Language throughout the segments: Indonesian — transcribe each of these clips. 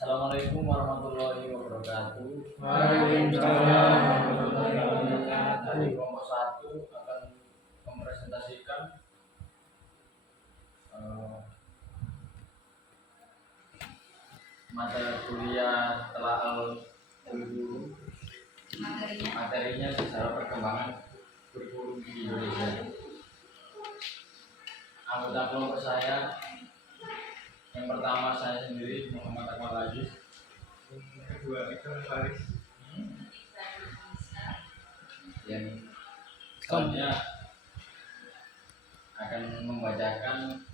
Assalamualaikum warahmatullahi wabarakatuh. Waalaikumsalam warahmatullahi Dari wabarakatuh. kelompok satu akan mempresentasikan eh, mata kuliah telaah kurikulum. Materinya secara perkembangan kurikulum di Indonesia. Anggota kelompok saya yang pertama saya sendiri Muhammad Akmal Aziz. Kedua Ikram Faris. Yang selanjutnya akan membacakan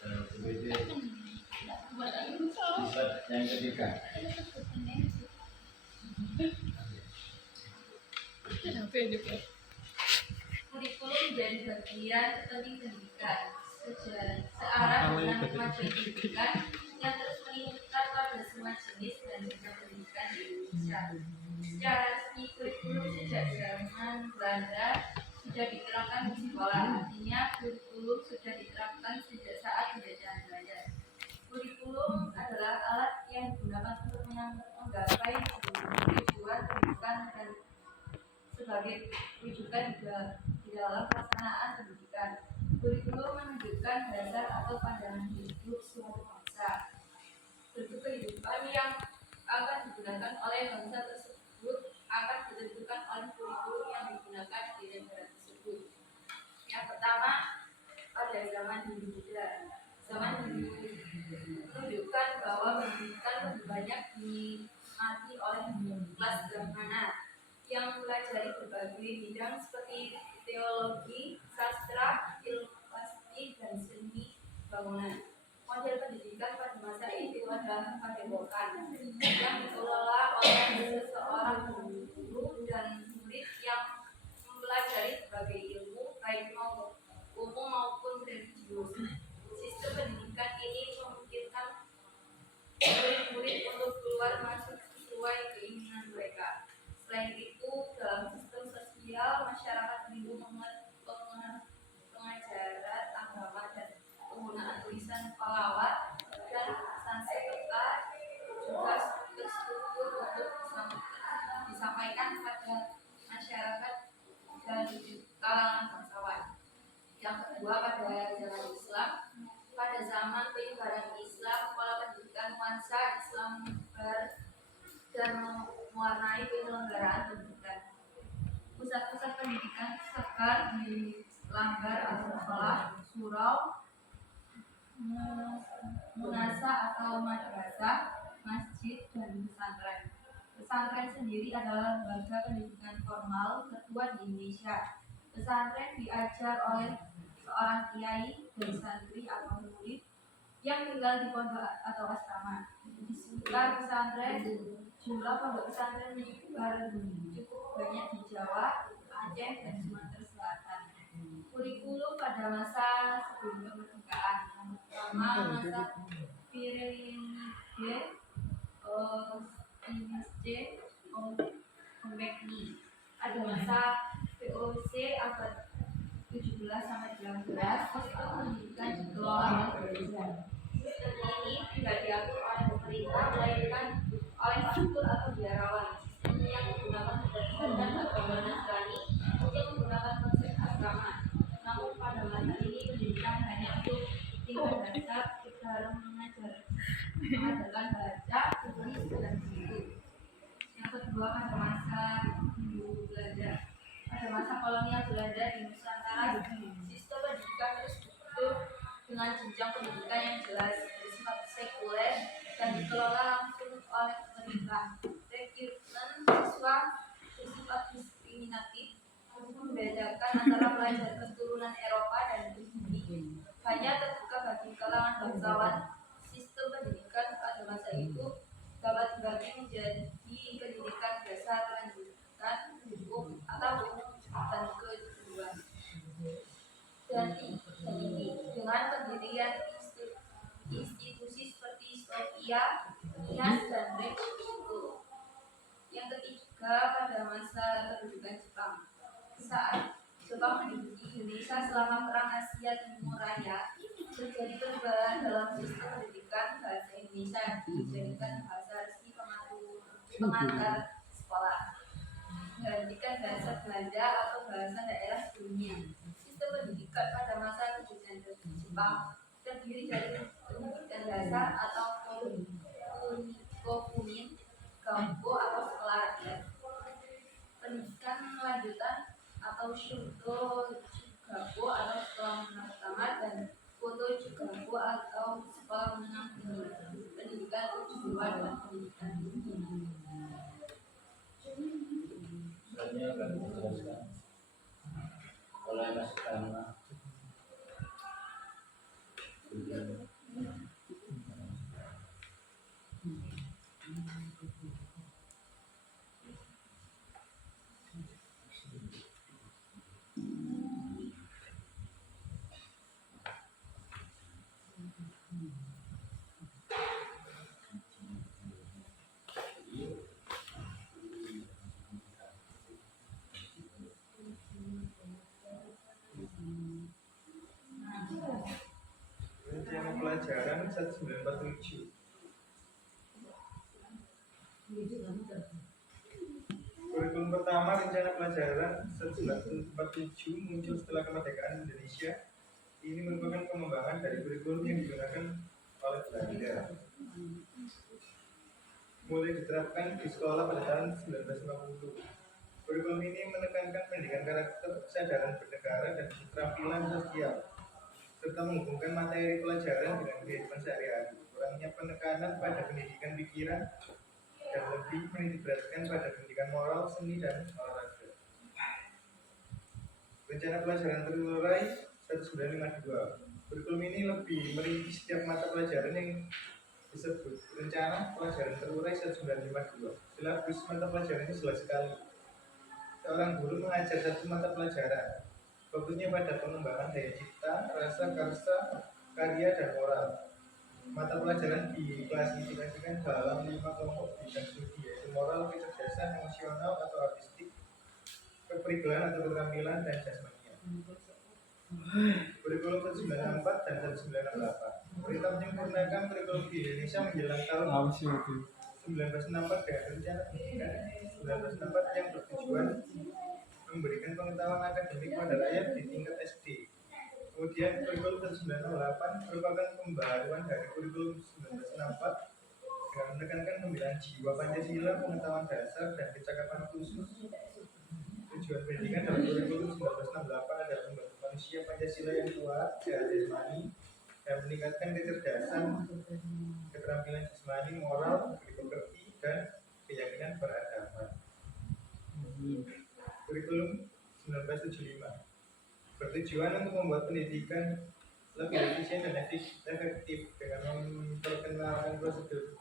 PPT sifat yang ketiga. Kurikulum menjadi bagian penting pendidikan searah dengan kemajuan pendidikan yang terus meningkat pada semua jenis dan jenjang pendidikan di Indonesia. Secara resmi kurikulum sejak zaman Belanda sudah diterapkan di sekolah, artinya kurikulum sudah diterapkan sejak saat penjajahan Belanda. Kurikulum adalah alat yang digunakan untuk menggapai tujuan pendidikan dan sebagai rujukan di dalam pelaksanaan pendidikan. Kurikulum menunjukkan dasar atau pandangan hidup suatu bangsa. Bentuk kehidupan yang akan digunakan oleh bangsa tersebut akan ditentukan oleh kurikulum yang digunakan di negara tersebut. Yang pertama, pada zaman dulu zaman dulu menunjukkan bahwa pendidikan lebih banyak dinikmati oleh kelas mana yang mempelajari berbagai bidang seperti teologi, sastra, ilmu pasti, dan seni bangunan. Model pendidikan pada masa itu adalah padepokan yang dikelola oleh seseorang guru dan murid yang mempelajari berbagai ilmu baik umum maupun religius. Sistem pendidikan ini memungkinkan murid-murid untuk keluar masuk sesuai keinginan mereka. Selain itu, dalam sistem sosial, masyarakat perlu pengajaran agama dan penggunaan tulisan pelawat dan Sanskerta juga terstruktur untuk disampaikan pada masyarakat dan kalangan bangsawan. Yang kedua, pada zaman penyebaran Islam, pola pendidikan nuansa Islam dan mewarnai penyelenggaraan pendidikan. Pusat-pusat pendidikan sekar di Langgar atau sekolah, surau, munasa atau madrasah, masjid, dan pesantren. Pesantren sendiri adalah lembaga pendidikan formal tertua di Indonesia. Pesantren diajar oleh seorang kiai dan santri atau murid yang tinggal di pondok atau asrama. Di sekitar pesantren, jumlah pondok pesantren cukup banyak di Jawa, Aceh, dan Sumatera Selatan. Kurikulum pada masa sebelum kemerdekaan, yang pertama masa Pirinide, Indonesia, Kompekni. Ada masa VOC abad 17 sampai 18, sistem pendidikan dikelola oleh presiden. Sistem ini tidak diatur oleh pemerintah, melainkan oleh pastor atau biarawan. Sistem yang digunakan berdasarkan agama Nasrani untuk menggunakan konsep asrama. Namun pada masa ini pendidikan hanya untuk tingkat dasar dalam mengajarkan baca, tulis, dan buku. Yang kedua, pada masa Hindu Belanda. Pada masa kolonial Belanda di Nusantara, sistem pendidikan terstruktur dengan jenjang pendidikan yang jelas, bersifat sekuler dan dikelola langsung oleh pemerintah. Rekrutmen siswa bersifat diskriminatif untuk membedakan antara pelajar keturunan Eropa dan pribumi. Hanya terbuka bagi kalangan bangsawan. Sistem pendidikan pada masa itu dapat dibagi menjadi pendidikan dasar, lanjutan, hukum atau umum, dan kedua. Dan ini dengan pendirian institusi seperti Sofia, Nias, dan Rex School. Yang ketiga, pada masa kedudukan Jepang, saat Jepang menduduki Indonesia selama Perang Asia Timur Raya, Terjadi perubahan dalam sistem pendidikan bahasa Indonesia dijadikan bahasa resmi pengantar sekolah, menggantikan bahasa Belanda atau bahasa daerah sebelumnya. Sistem pendidikan pada masa kejajahan Jepang terdiri dari pendidikan dasar atau kokunin, gampo atau sekolah rakyat, pendidikan lanjutan atau shuto jugapo atau sekolah menengah pertama, dan foto jugapo atau sekolah menengah tinggi, pendidikan kejuruan dan pendidikan tinggi. Selanjutnya akan dijelaskan oleh Mas Tama. Rencana pelajaran 1947. Kurikulum pertama rencana pelajaran 1947 muncul setelah kemerdekaan Indonesia. Ini merupakan pengembangan dari kurikulum yang digunakan oleh Belanda. Mulai diterapkan di sekolah pada tahun 1950. Kurikulum ini menekankan pendidikan karakter, kesadaran bernegara, dan keterampilan sosial, serta menghubungkan materi pelajaran dengan kehidupan sehari-hari. Kurangnya penekanan pada pendidikan pikiran dan lebih menitikberatkan pada pendidikan moral, seni, dan olahraga. Rencana pelajaran terurai 1952. Kurikulum ini lebih merinci setiap mata pelajaran yang disebut rencana pelajaran terurai 1952. Silabus mata pelajaran ini jelas sekali. Seorang guru mengajar satu mata pelajaran, fokusnya pada pengembangan daya cipta, rasa, karsa, karya, dan moral. Mata pelajaran diklasifikasikan dalam 5 kelompok bidang studi, yaitu moral, kecerdasan, emosional atau artistik, kepribadian atau keterampilan, dan jasmania. Kurikulum 1964 dan 1968. Perintah menyempurnakan kurikulum di Indonesia menjelang tahun 1964 dengan rencana pendidikan 1964 yang bertujuan memberikan pengetahuan akademik pada rakyat di tingkat SD. Kemudian kurikulum 1968 merupakan pembaruan dari kurikulum 1964 dengan menekankan pembinaan jiwa Pancasila, pengetahuan dasar, dan kecakapan khusus. Tujuan pendidikan dalam kurikulum 1968 adalah membantu manusia Pancasila yang kuat, sehat jasmani, dan meningkatkan kecerdasan, keterampilan jasmani, moral, pekerti, dan keyakinan beragama. Kurikulum 1975 bertujuan untuk membuat pendidikan lebih efisien dan efektif dengan memperkenalkan prosedur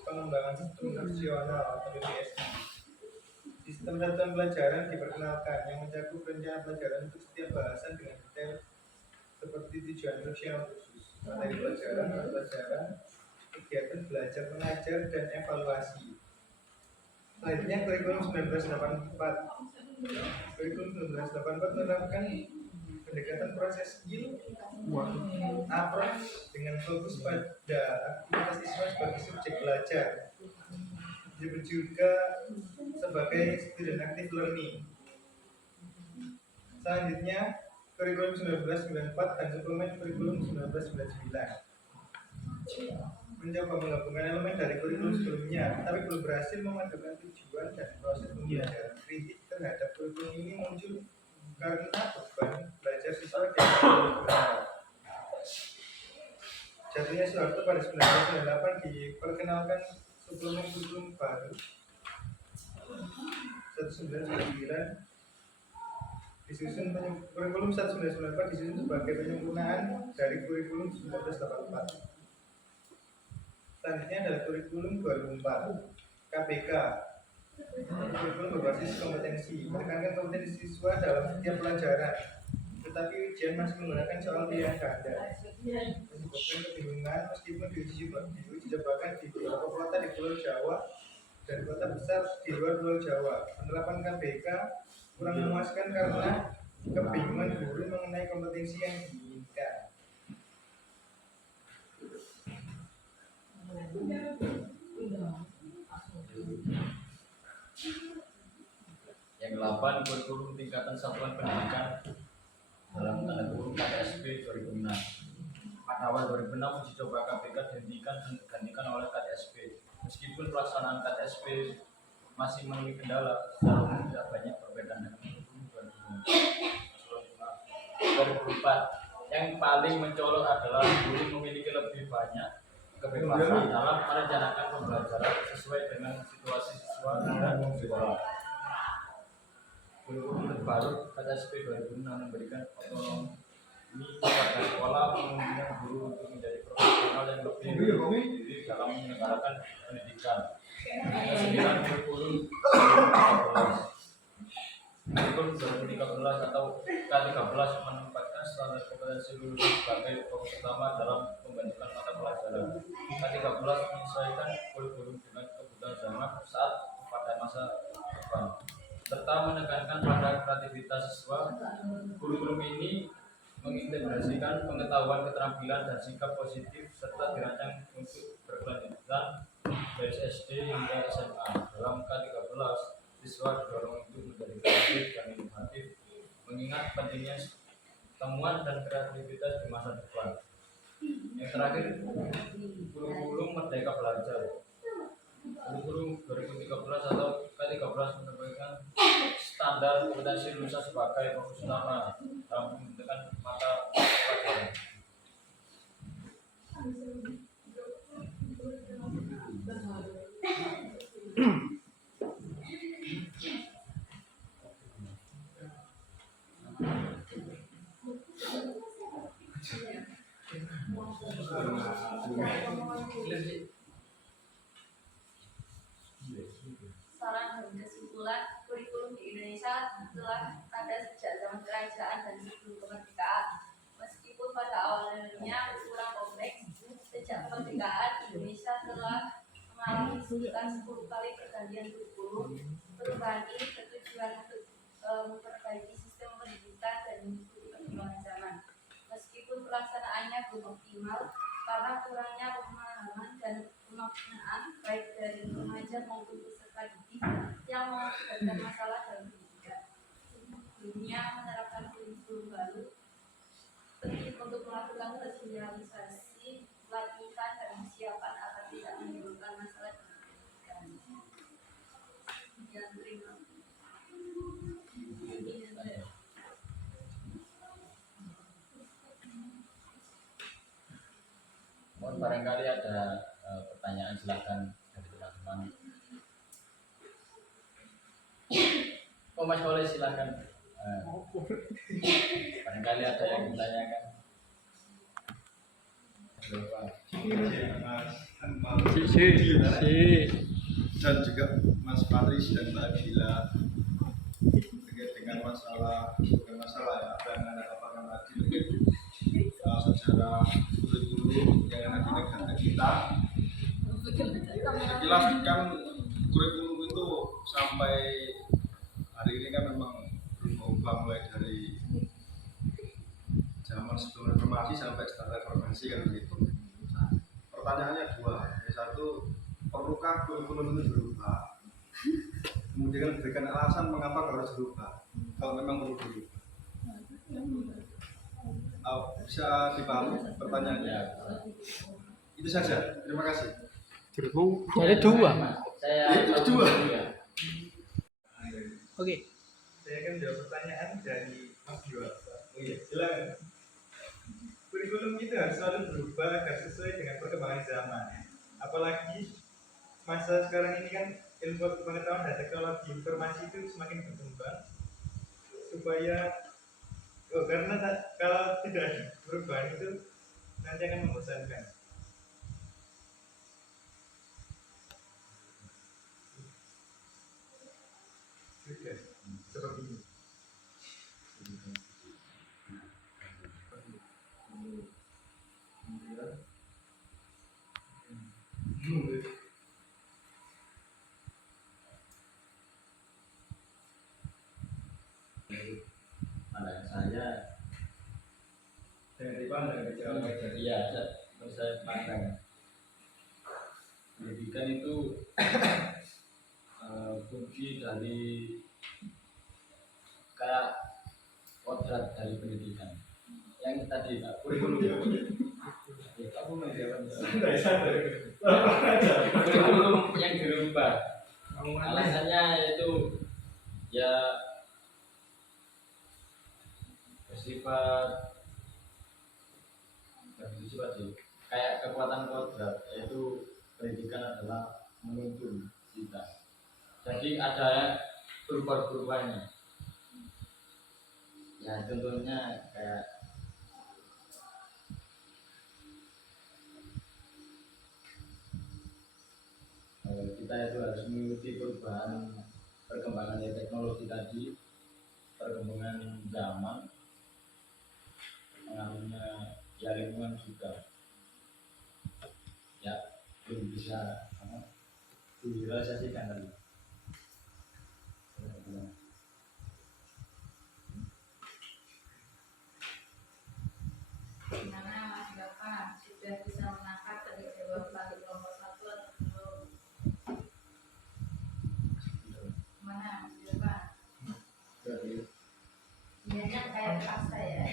pengembangan sistem nasional atau PSI. Sistem satuan pelajaran diperkenalkan yang mencakup rencana pelajaran untuk setiap bahasan dengan detail seperti tujuan fungsional khusus, materi pelajaran, kegiatan belajar mengajar, dan evaluasi. Selanjutnya kurikulum 1984. Kurikulum 1984 menerapkan pendekatan proses skill approach dengan fokus pada aktivitas siswa sebagai subjek belajar, disebut juga sebagai student active learning. Selanjutnya kurikulum 1994 dan suplemen kurikulum 1999 mencoba menggabungkan elemen dari kurikulum sebelumnya, tapi belum berhasil memadukan tujuan dan proses pembelajaran. Kritik terhadap kurikulum ini muncul karena beban belajar siswa yang berat. Jatuhnya Soeharto pada 1998 diperkenalkan suplemen kurikulum baru 1999 disusun kurikulum 1994 disusun sebagai penyempurnaan dari kurikulum 1984. Selanjutnya adalah kurikulum 2004 KBK. Kurikulum berbasis kompetensi, menekankan kompetensi siswa dalam setiap pelajaran, tetapi ujian masih menggunakan soal pilihan ganda. Menyebabkan kebingungan meskipun diuji cobakan di beberapa kota di Pulau Jawa dan kota besar di luar Pulau Jawa. Penerapan KBK kurang memuaskan karena kebingungan guru mengenai kompetensi yang diinginkan. 8 kurikulum tingkatan satuan pendidikan dalam tanda kurung KTSP 2006. Pada awal 2006 uji coba KPK dihentikan dan digantikan oleh KTSP. Meskipun pelaksanaan KTSP masih menemui kendala, secara umum tidak banyak perbedaan dengan kurikulum 2004. Yang paling mencolok adalah guru memiliki lebih banyak kebebasan dalam merencanakan pembelajaran sesuai dengan situasi siswa dan sekolah. Kurikulum terbaru KTSP 2006 memberikan otonomi kepada sekolah, memungkinkan guru untuk menjadi profesional yang lebih mandiri dalam menyelenggarakan pendidikan. Kesembilan, kurikulum 2013. Kurikulum 2013 atau K13 menempatkan standar kompetensi lulusan sebagai pokok utama dalam pembentukan mata pelajaran. K13 menyesuaikan kurikulum dengan kebutuhan zaman saat pada masa depan, serta menekankan pada kreativitas siswa. Kurikulum ini mengintegrasikan pengetahuan, keterampilan, dan sikap positif serta dirancang untuk berkelanjutan dari SD hingga SMA. Dalam K13, siswa didorong untuk menjadi kreatif dan inovatif, mengingat pentingnya temuan dan kreativitas di masa depan. Yang terakhir, kurikulum Merdeka Belajar. Kurikulum 2013 atau K13 menerbitkan standar kompetensi lulusan sebagai fokus utama dalam pembentukan mata pelajaran. Saran dan kesimpulan, kurikulum di Indonesia telah ada sejak zaman kerajaan dan sebelum kemerdekaan. Meskipun pada awalnya kurang kompleks, sejak kemerdekaan Indonesia telah mengalami sekitar 10 kali pergantian kurikulum. Perubahan ini bertujuan untuk memperbaiki sistem pendidikan dan mengikuti perkembangan zaman. Meskipun pelaksanaannya belum optimal karena kurangnya pemahaman dan pemaknaan baik dari pengajar maupun peserta didik yang mengakibatkan masalah dalam pendidikan. Dunia menerapkan kurikulum baru penting untuk melakukan sosialisasi, pelatihan, dan persiapan agar tidak menimbulkan masalah dalam pendidikan. Yang terima. Mohon barangkali ada pertanyaan, silakan dari teman-teman. Oh, Mas Oleh silakan. Barangkali ada yang ditanyakan. Dan juga Mas Faris dan Mbak Bila terkait dengan masalah ya, apa yang Anda katakan tadi terkait secara kurikulum yang ada di negara kita. Jelas kan kurikulum itu sampai hari ini kan memang berubah mulai dari zaman sebelum reformasi sampai setelah reformasi kan begitu. Pertanyaannya dua, yang satu, perlukah kurikulum itu berubah? Kemudian berikan alasan mengapa harus berubah kalau memang perlu berubah. Bisa dipahami pertanyaannya? Itu saja, terima kasih. Ada dua. Saya Dua. Oke. Saya akan jawab pertanyaan dari Mas Yuwasa. Oh iya, silakan. Kurikulum itu harus selalu berubah agar sesuai dengan perkembangan zaman. Apalagi masa sekarang ini kan ilmu pengetahuan dan teknologi informasi itu semakin berkembang, supaya karena kalau tidak ada perubahan itu nanti akan membosankan. Sudah seperti ini. pandangan saya Dengan dipandang dari iya, saya pandang pendidikan itu fungsi dari kayak kodrat dari pendidikan yang tadi kurikulum aku menjawab kurikulum yang dirubah alasannya itu ya bersifat bersifat sih kayak kekuatan kodrat, yaitu pendidikan adalah menuntun kita, jadi ada berubah-berubahnya ya, contohnya kayak kita itu harus mengikuti perubahan perkembangan teknologi tadi, perkembangan zaman, pengaruhnya ya lingkungan juga ya belum bisa direalisasikan tadi. Gimana Mas Bapak sudah bisa menangkap dari jawaban kelompok 1 atau belum? Mana Mas Bapak? Biasanya kayak terpaksa ya.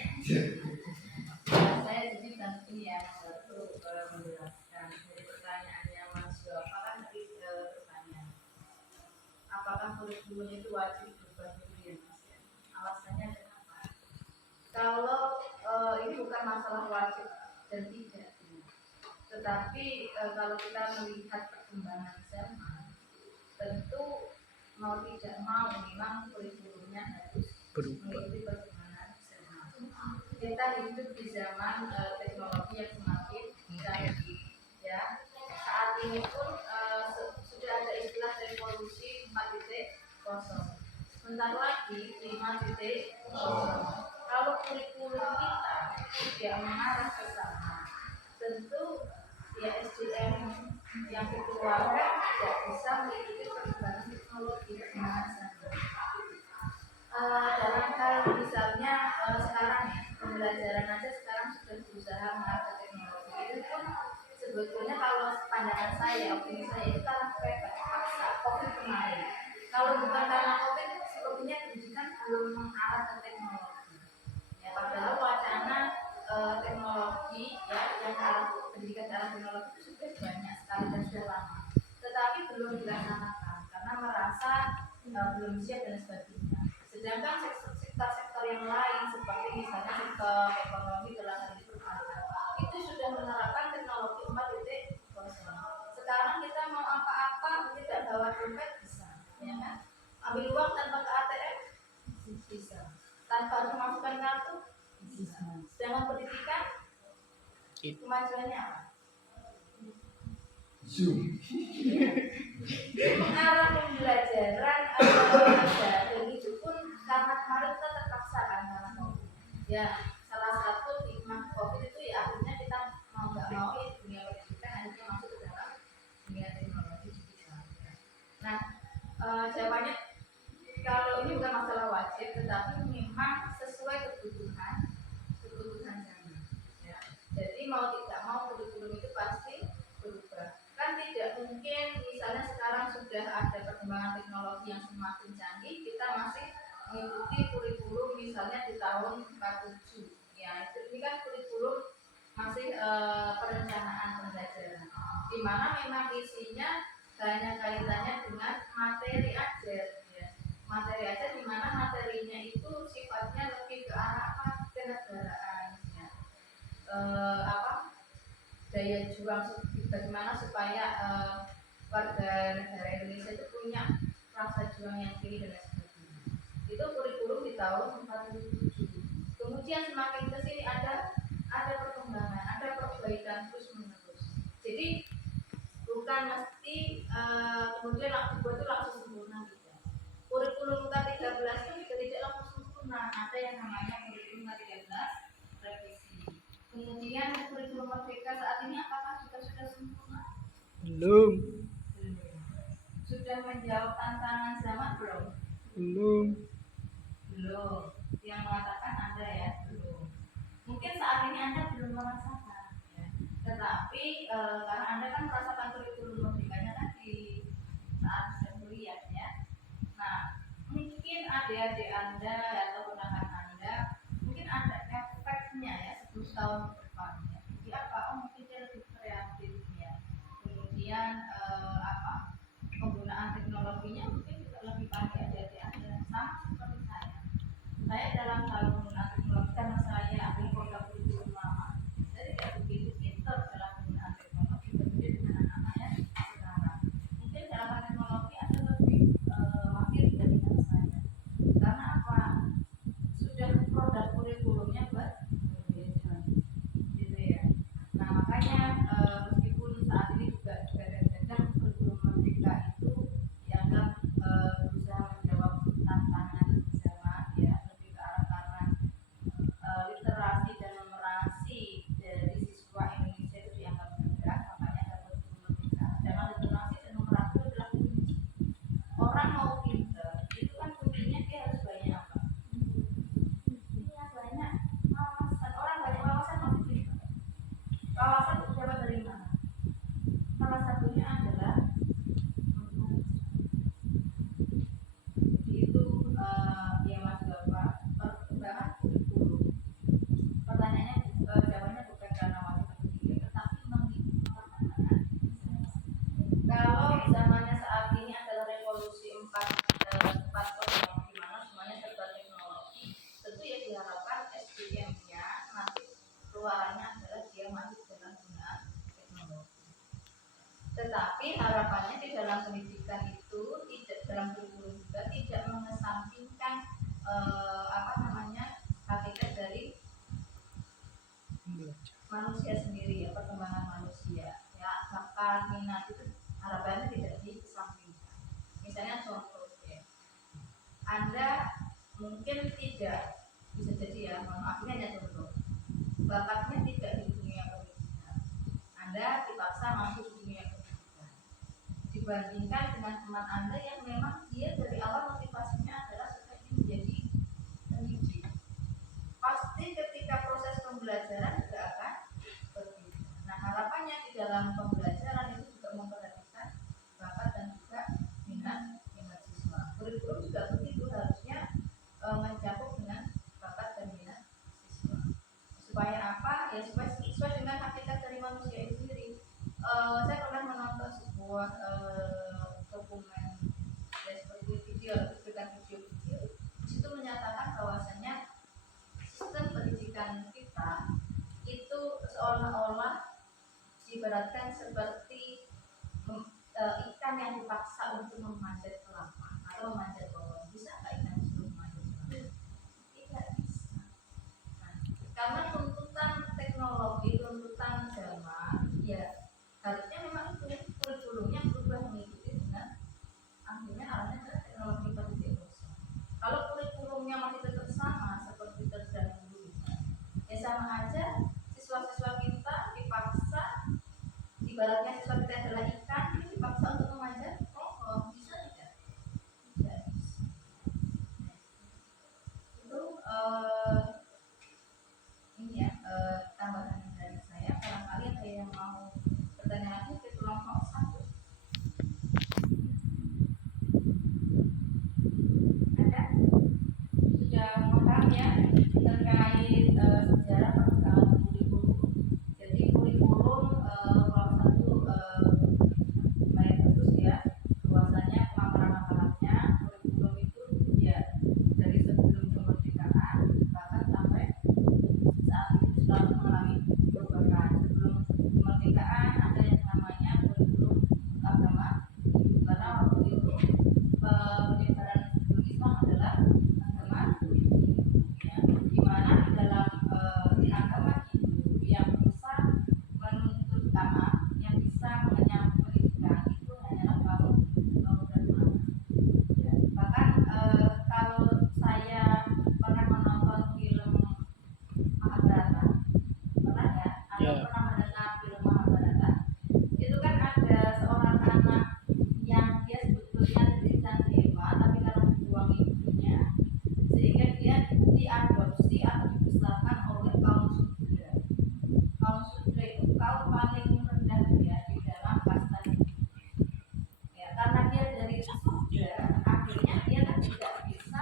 Saya jadi nanti ya satu menjelaskan dari pertanyaannya Mas Bapak kan tadi bertanya apakah kurikulum itu wajib berubah dulu ya Mas ya? Alasannya kenapa? Kalau ini bukan masalah wajib dan tidak, tetapi kalau kita melihat perkembangan zaman, tentu mau tidak mau memang kurikulumnya harus mengikuti perkembangan zaman. Kita hidup di zaman teknologi yang semakin canggih, ya. Saat ini pun sudah ada istilah revolusi 4.0. Sebentar lagi 5.0. Kalau kurikulum kita tidak mengarah ke sana, tentu ya SDM yang dikeluarkan tidak bisa mengikuti perkembangan teknologi perkembangan zaman. Dalam hal misalnya sekarang ya pembelajaran aja sekarang sudah berusaha mengarah teknologi, itu pun sebetulnya kalau pandangan saya, opini saya itu karena paksa COVID kemarin. Kalau bukan karena COVID, sepertinya pendidikan belum mengarah ke teknologi. Ya, padahal wacana teknologi ya yang arah pendidikan arah teknologi itu sudah banyak sekali dan sudah lama, tetapi belum dilaksanakan karena merasa belum siap dan sebagainya. Sedangkan sektor-sektor yang lain seperti misalnya sektor ekonomi telah perbankan itu sudah menerapkan teknologi 4.0. Sekarang kita mau apa-apa tidak bawa dompet bisa, ya kan? Ambil uang tanpa ke ATM bisa, tanpa harus memasukkan kartu bisa. Sedangkan pendidikan kemajuannya apa? Zoom. Mengarah pembelajaran daring itu pun karena kemarin kita terpaksa kan karena COVID. Ya, salah satu hikmah COVID itu ya akhirnya kita mau nggak mau ya dunia pendidikan akhirnya masuk ke dalam dunia teknologi digital. Nah, jawabannya kalau ini bukan masalah wajib, tetapi memang sesuai kebutuhan zaman. Ya. Jadi mau tidak mau kurikulum itu pasti berubah. Kan tidak mungkin misalnya sekarang sudah ada perkembangan teknologi yang semakin canggih, kita masih mengikuti kurikulum misalnya di tahun 47. Ya, ini kan kurikulum masih perencanaan pembelajaran, di mana memang isinya hanya kaitannya dengan materi aja, ya. Materi aja di mana materinya itu sifatnya lebih ke arah apa? Kenegaraan, ya. Daya juang bagaimana supaya warga negara Indonesia itu punya rasa juang yang tinggi dan sebagainya. Itu kurikulum di tahun 47. Kemudian semakin ke sini ada perkembangan, ada perbaikan terus menerus. Jadi bukan mesti kemudian buat itu langsung sempurna gitu. Kurikulum K13 itu juga tidak langsung sempurna. Ada yang namanya kurikulum K13 revisi. Kemudian kurikulum Merdeka saat ini apakah juga sudah sempurna? Belum. Sudah menjawab tantangan zaman belum? Belum. Yang mengatakan Anda ya belum. Mungkin saat ini Anda belum merasakan, ya. Tetapi karena Anda kan merasakan kurikulum Merdekanya kan di saat kuliah ya. Nah, mungkin mungkin adik-adik Anda atau ponakan Anda mungkin ada efeknya ya 10 tahun ke depannya. Jadi apa? Oh mungkin dia lebih kreatif ya. Kemudian apa? Penggunaan teknologinya mungkin juga lebih pandai adik-adik Anda sama seperti saya. Saya dalam hal menggunakan teknologi karena saya ahli program kurikulum lama. Saya tidak begitu pintar dalam penggunaan teknologi berbeda dengan anak-anak yang sekarang. Mungkin dalam hal teknologi ada lebih mahir dibandingkan saya. Karena apa? Sudah produk kurikulumnya berbeda, gitu ya. Nah makanya meskipun saat ini juga kadang-kadang kurikulum merdeka itu dianggap berusaha menjawab tantangan zaman ya, lebih ke arah karena literasi dan numerasi dari siswa Indonesia itu dianggap rendah, makanya ada kurikulum merdeka. Sedangkan literasi dan numerasi itu adalah kunci. Orang mau pinter, itu kan kuncinya dia harus banyak apa? Iya banyak wawasan. Orang banyak wawasan pasti pinter. Wawasan itu dapat dari mana? Salah satunya adalah itu ya Mas Bapak perkembangan kurikulum. Pertanyaannya jawabannya bukan karena wanita pendidik, tetapi mengikuti perkembangan. Kalau zamannya saat ini adalah revolusi 4.0 di mana semuanya serba teknologi, tentu ya diharapkan SDM-nya nanti keluarannya adalah dia masuk dalam penggunaan teknologi. Tetapi harapannya di dalam pendidikan itu tidak dalam kurikulum juga tidak mengesampingkan hakikat dari manusia sendiri ya, perkembangan manusia ya, bakat minat itu harapannya tidak dikesampingkan. Misalnya contoh ya, Anda mungkin tidak bisa jadi ya, mohon maaf ini hanya contoh, bakatnya tidak di dunia pendidikan, Anda dipaksa masuk dunia pendidikan dibandingkan dengan teman Anda yang memang dia dari awal motivasinya adalah supaya dia menjadi pendidik. Pasti ketika proses pembelajaran juga akan berbeda. Nah harapannya di dalam pembelajaran itu juga memperhatikan bakat dan juga minat siswa. Kurikulum juga begitu, harusnya mencakup dengan bakat dan minat siswa. Supaya apa? Ya supaya sesuai dengan hakikat dari manusia itu sendiri. Saya pernah menonton sebuah dokumen ya, seperti video di situ menyatakan bahwasanya sistem pendidikan kita itu seolah-olah diibaratkan seperti ikan yang dipaksa untuk memanjat kelapa atau memanjat pohon. Bisa nggak ikan itu memanjat kelapa? Tidak bisa. Nah, karena tuntutan teknologi, tuntutan zaman, ya harusnya memang itu kurikulumnya berubah mengikuti dengan akhirnya arahnya adalah teknologi pendidikan. Kalau kurikulumnya masih tetap sama seperti terdahulu, ya sama aja siswa-siswa kita dipaksa, ibaratnya siswa kita adalah ikan, itu dipaksa untuk memanjat pohon. Bisa tidak? Tidak bisa. Itu ini ya tambahan dari saya. Barangkali ada yang mau bertanya lagi ke kelompok 1. Ada? Sudah paham ya terkait sejarah perkembangan kurikulum. Jadi kurikulum kelompok 1 baik terus ya, bahwasanya pemaparan-pemaparannya kurikulum itu ya dari sebelum kemerdekaan bahkan sampai saat ini selalu mengalami perubahan. Sebelum kemerdekaan ada yang namanya kurikulum agama, karena waktu itu penyebaran Islam adalah agama ya, di mana di dalam agama Hindu yang bisa menuntut yang bisa mengenyam pendidikan itu hanyalah kaum beragama. Ya, bahkan kalau saya pernah menonton film Mahabharata, pernah ya, atau pernah mendengar film Mahabharata, itu kan ada seorang anak yang dia sebetulnya titisan dewa, tapi karena dibuang ibunya, sehingga dia diadopsi atau dibesarkan oleh kaum Sudra. Kaum Sudra itu kaum paling rendah ya di dalam kasta Hindu. Ya, karena dia dari Sudra, akhirnya dia kan tidak bisa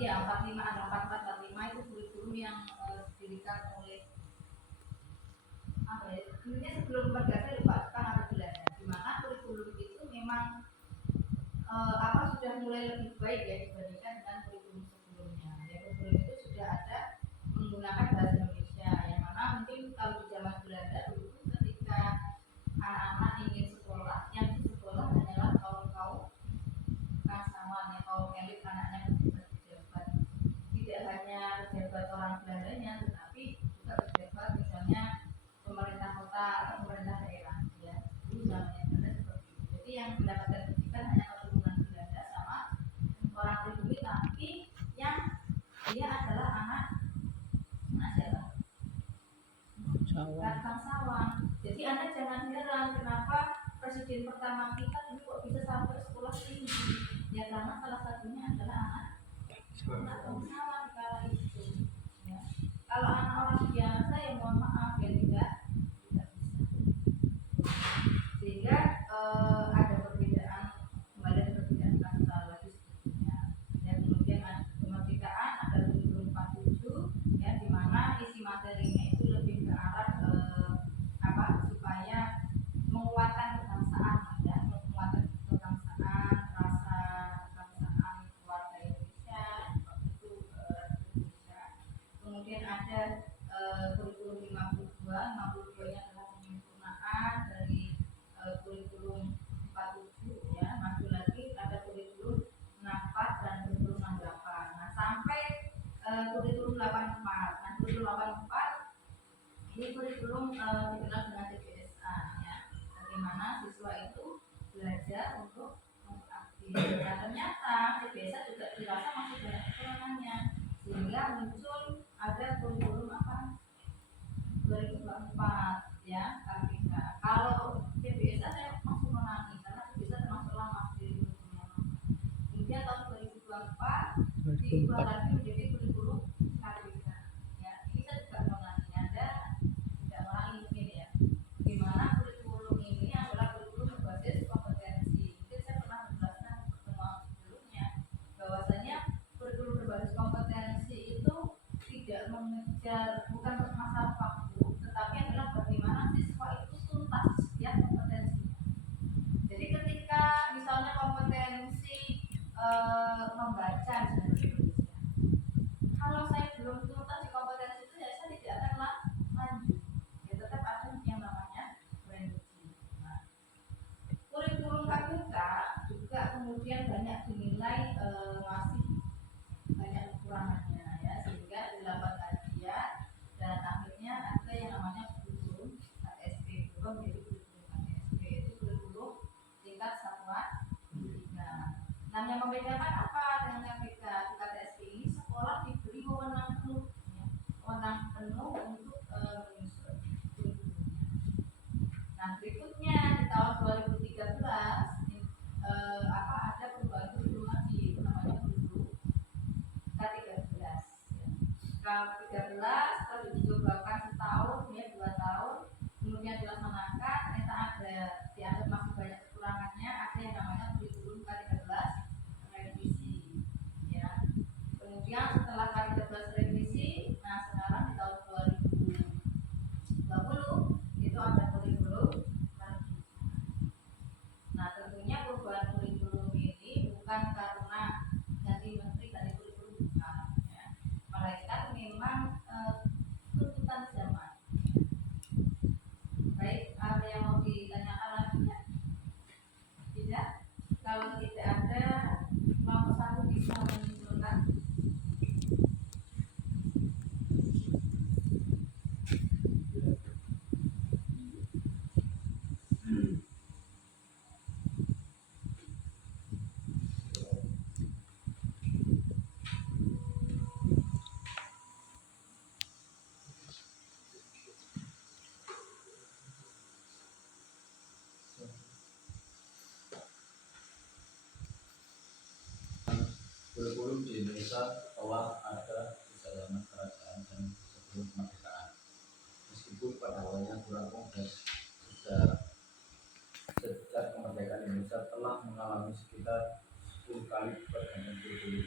iya 45 ada 44 45 itu kurikulum yang didirikan oleh apa ya, intinya sebelum Merdeka saya lupa kan ada Belanda, di mana kurikulum itu memang sudah mulai lebih baik ya dibandingkan dengan kurikulum sebelumnya. Ya, kurikulum itu sudah ada menggunakan bahasa Indonesia, yang mana mungkin kalau di zaman Belanda dulu ketika anak-anak ingin sekolah, yang di sekolah hanyalah kaum bangsawan, ya, kaum elit, anaknya pejabat-pejabat. Tidak hanya pejabat orang Belandanya, tetapi juga pejabat misalnya pemerintah kota atau pemerintah daerah. Ya, itu zamannya Belanda seperti itu. Jadi yang mendapatkan pendidikan hanya keturunan Belanda sama orang pribumi, tapi yang dia adalah anak siapa? Bangsawan. Jadi Anda jangan heran kenapa presiden pertama kita ini kok bisa sampai sekolah tinggi. Ya karena salah satunya adalah anak bangsawan kala itu. Ya. Kalau anak orang biasa ya mohon maaf ya tidak bisa. Sehingga ada perbedaan, kembali ada perbedaan kasta lagi sebetulnya. Ya, kemudian ada kemerdekaan, ada kurikulum 47 ya, di mana isi materinya itu lebih ke arah supaya menguatkan kebangsaan, ya, menguatkan kebangsaan, rasa kebangsaan keluarga Indonesia, itu Indonesia. Kemudian ada kurikulum 52 nya adalah penyempurnaan dari kurikulum 47 ya. Maju lagi ada kurikulum 64 dan kurikulum 68. Nah, sampai kurikulum 84. Nah, kurikulum 84 ini kurikulum dikenal dengan CBSA ya. Bagaimana siswa itu belajar untuk aktif. Nah, ternyata CBSA juga dirasa masih banyak kekurangannya, sehingga muncul ada kurikulum 2024 ya, KPK. Kalau CBSA saya masih menangi karena CBSA termasuk lama di kurikulumnya. Kemudian tahun 2024 diubah lagi menjadi kurikulum KPK. Ya, ini saya juga menangi, Anda tidak menangi mungkin ya. Di mana kurikulum ini adalah kurikulum berbasis kompetensi. Mungkin saya pernah menjelaskan di pertemuan sebelumnya bahwasanya kurikulum berbasis kompetensi itu tidak mengejar, bukan masalah waktu, tetapi adalah bagaimana siswa itu tuntas ya kompetensinya. Jadi ketika misalnya kompetensi membaca misalnya, kalau saya belum tuntas di kompetensi itu ya saya tidak akan lanjut. Ya tetap ada yang namanya remedi. Nah, kurikulum KPK juga kemudian banyak dinilai masih banyak kekurangannya ya, sehingga dilakukan kajian dan akhirnya ada yang namanya kurikulum KTSP, berubah menjadi kurikulum KTSP, itu kurikulum tingkat satuan pendidikan. Nah, yang membedakan apa dengan KPK? Di KTSP ini sekolah diberi wewenang penuh ya, wewenang penuh untuk menyusun kurikulumnya. Nah, berikutnya di tahun 2013 ada perubahan kurikulum lagi, itu namanya kurikulum K13 ya. K13 terus dicobakan setahun ya, 2 tahun, kemudian dilaksanakan, ternyata ada dianggap masih banyak kekurangannya, ada yang namanya kurikulum K13 revisi ya. Kemudian setelah K13 revisi, nah sekarang di tahun 2020 itu ada kurikulum lagi. Nah, tentunya perubahan kurikulum ini bukan karena ganti menteri dari kurikulum, bukan ya. Melainkan memang tuntutan zaman. Baik, ada yang mau ditanyakan lagi ya? Tidak? Kalau tidak ada, kelompok satu bisa menyimpulkan. Kurikulum di Indonesia telah ada di zaman kerajaan dan sebelum kemerdekaan. Meskipun pada awalnya kurang kompleks, sejak kemerdekaan Indonesia telah mengalami sekitar 10 kali pergantian kurikulum.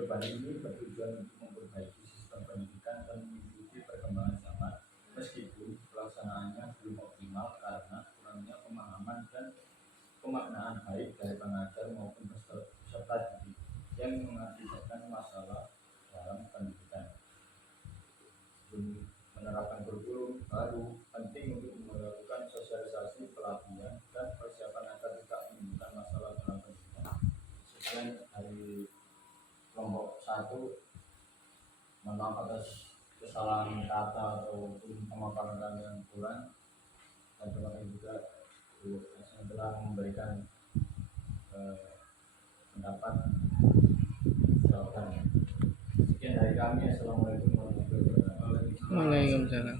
perubahan ini bertujuan untuk memperbaiki sistem pendidikan dan mengikuti perkembangan zaman, meskipun pelaksanaannya belum optimal karena kurangnya pemahaman dan pemaknaan baik dari pengajar maupun peserta didik yang mengakibatkan masalah dalam pendidikan. Sebelum menerapkan kurikulum baru, penting untuk melakukan sosialisasi, pelatihan, dan persiapan agar tidak menimbulkan masalah dalam pendidikan. Sekian dari kelompok 1. Mohon maaf atas kesalahan kata ataupun pemaparan yang kurang, dan terima kasih juga yang telah memberikan pendapat jawaban. Sekian dari kami. Assalamualaikum warahmatullahi wabarakatuh. Waalaikumsalam.